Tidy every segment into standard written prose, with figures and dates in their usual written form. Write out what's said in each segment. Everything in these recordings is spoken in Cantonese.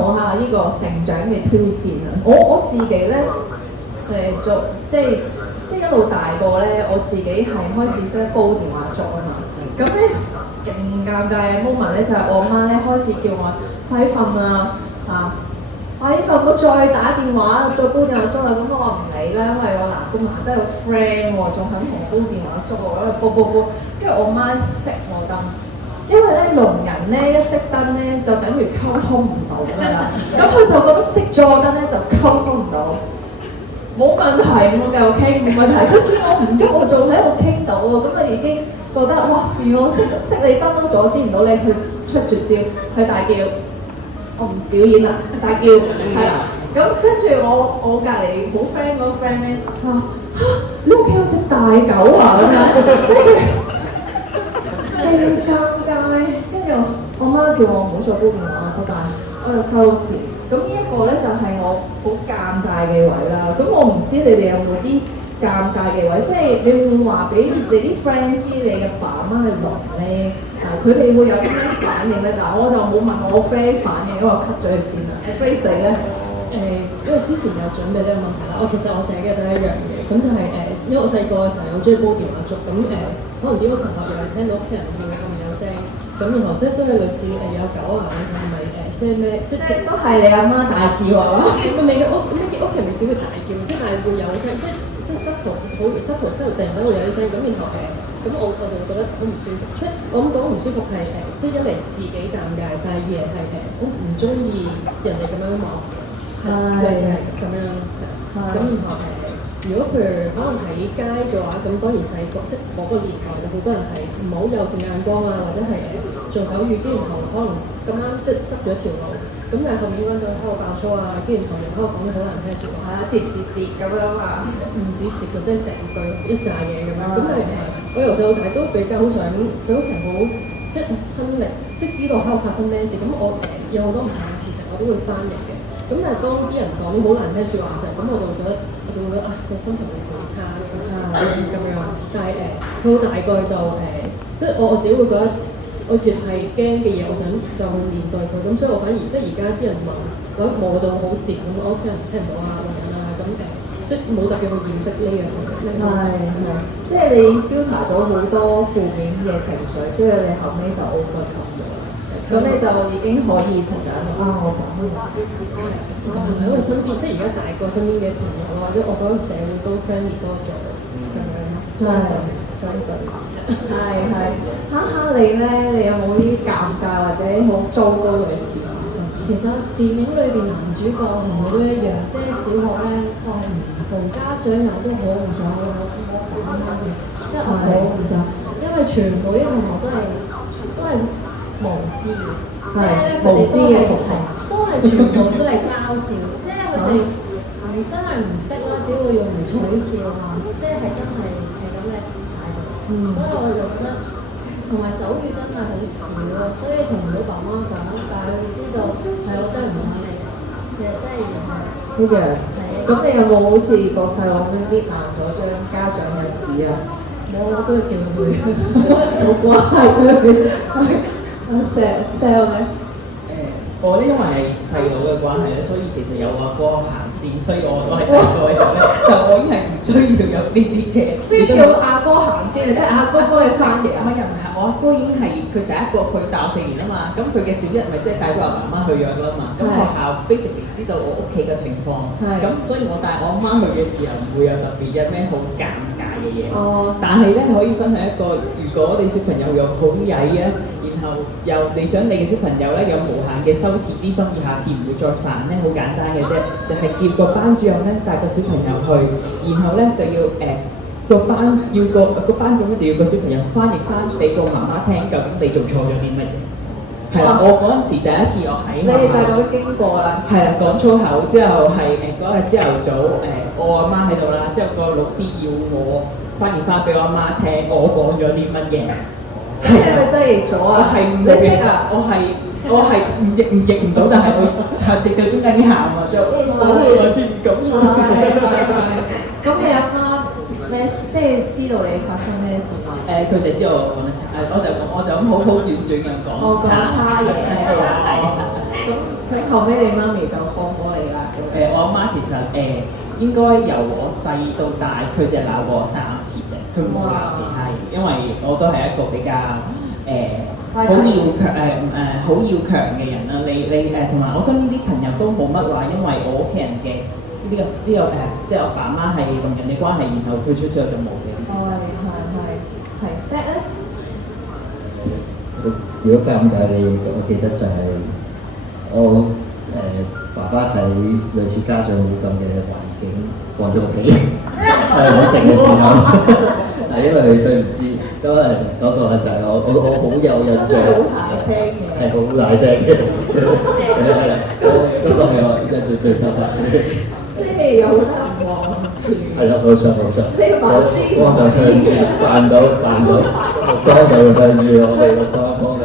討下呢個成長嘅挑戰啊！我自己咧即係一路大個咧，我自己係開始識煲電話粥啊嘛。咁咧勁尷尬嘅 moment 咧，就係我媽咧開始叫我快啲瞓啊快啲瞓，唔好再打電話再煲電話粥啦。咁我話唔理啦，因為我嗱咁難得有 friend 喎，仲肯同我煲電話粥喎，喺度煲，跟住我媽熄我燈。因為咧聾人咧一熄燈咧就等於溝通唔到㗎啦，咁佢就覺得熄咗燈咧就溝通唔到，冇問題我繼續傾，冇問題。佢見我唔喐，我仲喺度傾到喎，咁啊已經覺得哇，原來我熄你燈都阻止唔到你，去出絕招，去大叫，我唔表演啦，大叫係啦。咁跟住我隔離好 friend 嗰個 friend 咧話你屋企有隻大狗啊咁樣，跟住。勁尷尬，跟住我媽叫我唔好再煲電話，拜拜，我就收線。咁呢一個咧就係我好尷尬嘅位啦。咁我唔知你哋有冇啲尷尬嘅位，即係你會唔會話俾你啲 friend 知你嘅爸媽係聾咧？佢哋會有啲咩反應咧？但我就冇問我 friend 反應，因為我 cut 咗佢線啦。Grace 你咧？因為之前有準備呢個問題啦，其實我寫嘅都係一樣嘅，咁就係因為我細個嘅時候好中意煲電話粥，咁可能啲同學又係聽到屋企人會咁有聲，咁然後即係都係類似有狗啊，係咪即係咩？即係都係你阿媽大叫啊？未嘅屋企人未至於大叫，即係但係會有聲，即係濕突然間會有啲聲，咁然後咁我就會覺得好唔舒服，即係我咁講唔舒服係即係一嚟自己尷尬，但係二嚟係我唔中意人哋咁樣望。類似係咁樣，咁然後如果譬如可能喺街嘅話，咁當然細個即係嗰個年代就好多人係唔好有性眼光啊，或者係做手語，跟然後可能咁啱即係塞咗一條路，咁但係後面嗰陣就喺度爆粗啊，跟然後又喺度講啲好難聽嘅説話，節咁樣啊，唔止節嘅，即係成句一紮嘢咁樣，咁但係我由細到大都比較好想俾屋企人好即係親歷，即係知道喺度發生咩事，咁我有好多唔同嘅事情我都會翻譯嘅。咁但係當啲人講啲好難聽説話嘅時候，咁我就會覺得個心情會好差咁樣。但係佢好大個就即係我自己會覺得，我越係驚嘅嘢，我想就去面對佢。咁所以我反而即係而家啲人問，我一望我就好賤咁，我屋企人聽唔到啊咁樣啦。咁即係冇特別去掩飾呢樣嘢。即係你 filter 咗好多負面嘅情緒，跟住你後尾就 overcome 咗。咁你就已經可以同大家講我講乜嘢。同埋因為身邊即係而家大個身邊嘅朋友或者我覺得社會都 friendly 多咗咁樣，相對係哈你咧，你有冇啲尷尬或者好糟糕嘅事發生？其實電影裏邊男主角同我都一樣，即係小學咧，我係逢家長有都好唔想我爸媽嘅，即係我好唔想，因為全部啲同學都係無知嘅，即係咧佢哋都係全部都係嘲笑，即係佢哋真係唔識啦，只會用嚟取笑啊，即係真係咁嘅態度，所以我就覺得同埋手語真係好少咯，所以同唔到爸媽講，但係佢知道係我真係唔想理，其實真係一樣。咁你有冇好似個細路咁搣爛咗張家長嘅紙啊？我都係叫佢好乖，sell 咧。我咧因為係細佬嘅關係咧，所以其實有阿哥行先，所以我係大個嘅時候咧，就我已經係唔需要有呢啲嘅。咩叫阿哥行先？即係阿哥幫你翻譯啊？又唔係，我阿哥已經係佢第一個，佢大我4年啊嘛，咁佢嘅小一咪即係帶咗阿媽去養啦嘛，咁學校 basically 知道我屋企嘅情況，咁所以我帶我阿媽去嘅時候唔會有特別有咩好尷尬嘅嘢。但係咧可以分享一個，如果你小朋友又好曳啊，然後又你想你嘅小朋友咧有無限嘅羞恥之心，而下次唔會再犯咧，好簡單嘅啫，就係叫個班主任咧帶個小朋友去，然後咧就要個班主任咧就要個小朋友翻譯翻俾個媽媽聽，究竟你做錯咗啲乜嘢？係啦，我嗰陣時第一次我喺你哋就係咁樣經過啦。係啦，講粗口之後係嗰日朝頭早我阿媽喺度啦，之後個老師要我翻譯翻俾我阿媽聽，我講咗啲乜嘢？你係咪真係譯咗啊？你識啊？我係唔譯唔到，但係我係譯到中間啲喊啊，就我知咁樣。咁你阿媽咩？即係知道你發生咩事嘛？佢哋知道我講得差，我就咁好短咁講。講差嘢。係啊。咁後尾你媽咪就放過你啦。我阿媽其實應該由我細到大，佢就鬧過我3次嘅，佢冇鬧其他嘢，因為我都係一個比較好要強好要強嘅人啦。你同埋我身邊啲朋友都冇乜話，因為我屋企人嘅呢個即係我爸媽係同人哋關係，然後推出所以就冇嘅。係 Zack 咧。如果尷尬嘅嘢，我記得就係我爸爸喺類似家長會咁嘅環境放咗屋企，係好靜嘅時候，係因為佢唔知，咁係嗰個就係我好有印象，真係好大聲嘅，係好大聲嘅，係啦，嗰個係我印象最深刻嘅。即係有得望住。係啦，冇錯。你個爸知我就向住扮到，光就會向住我哋個光嘅。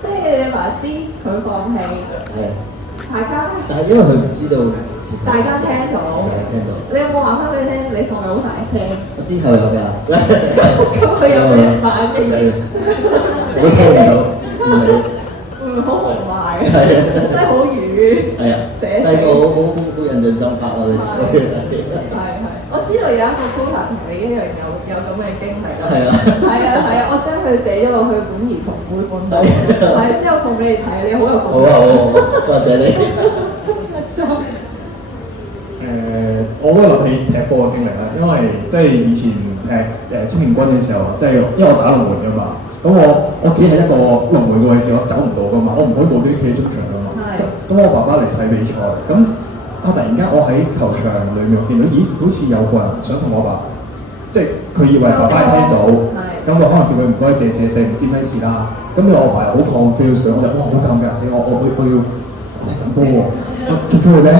即係你爸知佢放棄，係。大家但係因為佢唔知道，其實大家聽到，聽到。你有冇話翻俾佢聽？你放係好大聲。我之後有㗎。咁佢有咩反應？我聽唔到，唔理。好豪邁啊！係啊，真係好瘀。係啊，細個好印象深刻咯，呢啲係，我知道有一個 quota 同你一樣有咁嘅經歷啦。係啊，我將佢寫咗落去本兒童繪本度，係之後送俾你睇，你好有共鳴。好，多謝你。我嗰日諗起踢波嘅經歷啦，因為即係以前踢青年軍嘅時候，即係因為我打龍門㗎嘛，咁我企喺一個龍門嘅位置，我走唔到㗎嘛，我唔可以無端端企喺中場㗎嘛。咁我爸爸嚟睇比賽，咁突然間我喺球場裏面見到，咦，好似有個人想同我爸，即係佢以為爸爸係聽到，咁我可能叫佢唔該謝地，唔知咩事啦。咁我爸又好 confuse 佢，我就哇好尷尬死我要踢緊波喎，我出去咧，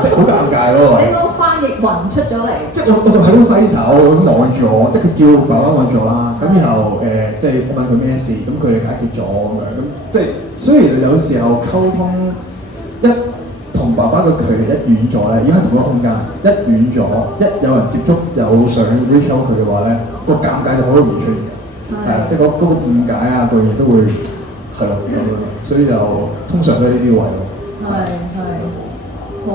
即係好尷尬咯。你個翻譯雲出咗嚟，即係我就喺度揮手咁望住我，即係佢叫爸爸望住我啦。咁然後即係我問佢咩事，咁佢哋解決咗咁樣，咁即係雖然有時候溝通同爸爸嘅距離一遠咗咧，如果喺同一個空間一遠咗，有人接觸有想 reach out 佢嘅話咧，個尷尬就好容易出現嘅，係啊，即係嗰個誤解啊，個嘢都會係咯咁樣，所以就通常都係呢啲位咯。係好。